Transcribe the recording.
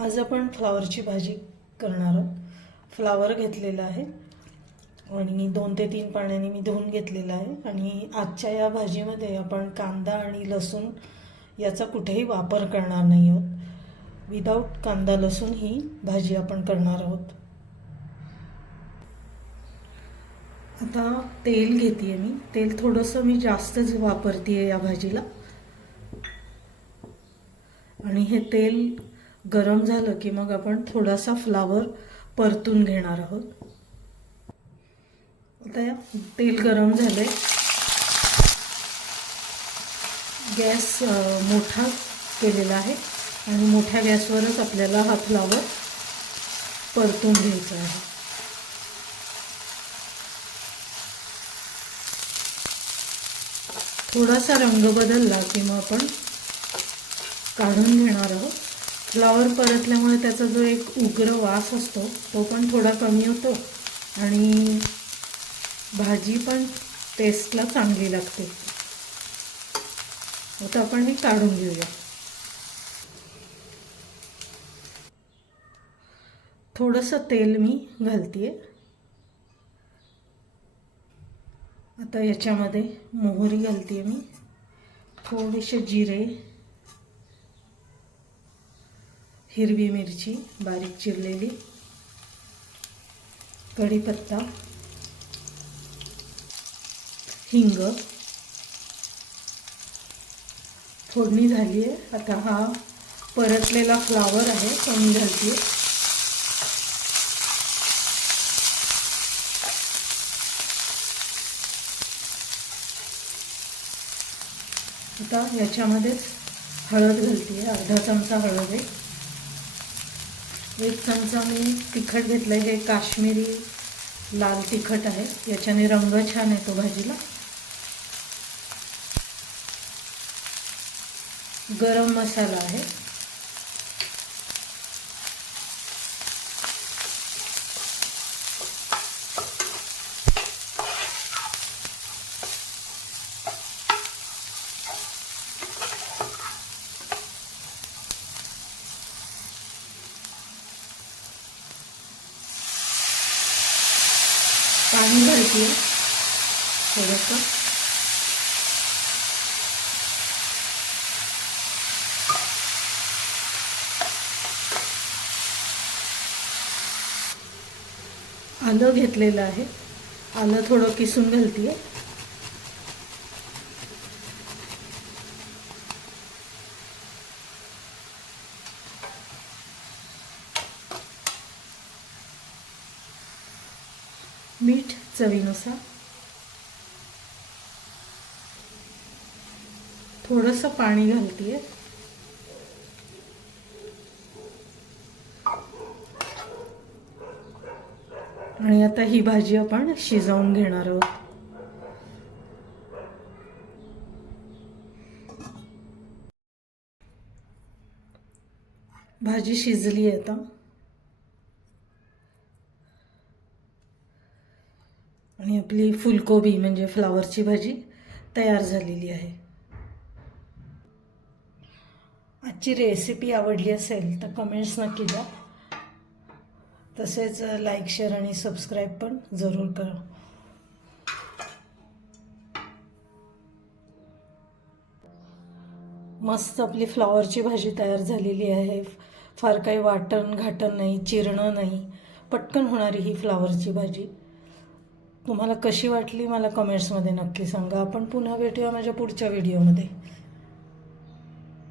आज आपण फ्लावरची भाजी करणार आहोत. फ्लावर घेतलेला आहे. आणि दोन ते तीन पाण्याने मी धुवून घेतलेला आहे. आणि आजच्या या भाजीमध्ये आपण कांदा आणि लसूण याचा कुठेही वापर करणार नाही आहोत. विदाऊट कांदा लसूण ही भाजी आपण करणार आहोत. आता तेल घेते मी. तेल थोडंसं मी जास्तच वापरते या भाजीला. आणि हे तेल गरम झालं की मग आपण थोडासा फ्लावर परतून घेणार आहोत. आता तेल गरम झाले गॅस मोठा केलेला आहे आणि मोठ्या गॅसवरच आपल्याला हा फ्लावर परतून घ्यायचा आहे. थोडासा रंग बदलला की मग आपण काढून घेणार आहोत. फ्लॉवर परतल्यामुळे त्याचा जो एक उग्र वास असतो तो पण थोडा कमी होतो आणि भाजी पण टेस्टला चांगली लागते. आता आपण हे काढून घेऊया. थोडंसं तेल मी घालते आता याच्यामध्ये मोहरी घालते मी. थोडेसे जिरे हिरवी मिरची बारीक चिरलेली कढीपत्ता हिंग. फोडणी झाली आहे. आता हा परतलेला फ्लावर आहे तो मी घालते. आता याच्यामध्येच हळद घालते अर्धा चमचा हळद आहे. एक चमचा मी तिखट घेतलं आहे हे काश्मीरी लाल तिखट आहे. याच्याने रंग छान येतो भाजीला. गरम मसाला आहे. पाणी घालते थोडंसं. आलं घेतलेलं आहे. आलं थोडं किसून घालते मीठ चवीनुसार थोडंसं पाणी घालते आणि आता ही भाजी आपण शिजवून घेणार आहोत. भाजी शिजली आहे आता. आणि आपली फुलकोबी म्हणजे फ्लावरची भाजी तयार झालेली आहे. आजची रेसिपी आवडली असेल तर कमेंट्स नक्की द्या. तसेच लाईक शेअर आणि सबस्क्राईब पण जरूर करा. मस्त आपली फ्लॉवरची भाजी तयार झालेली आहे. फार काही वाटण घाटण नाही चिरणं नाही. पटकन होणारी ही फ्लावरची भाजी. तुम्हाला कशी वाटली मला कमेंट्समध्ये नक्की सांगा. आपण पुन्हा भेटूया माझ्या पुढच्या व्हिडिओमध्ये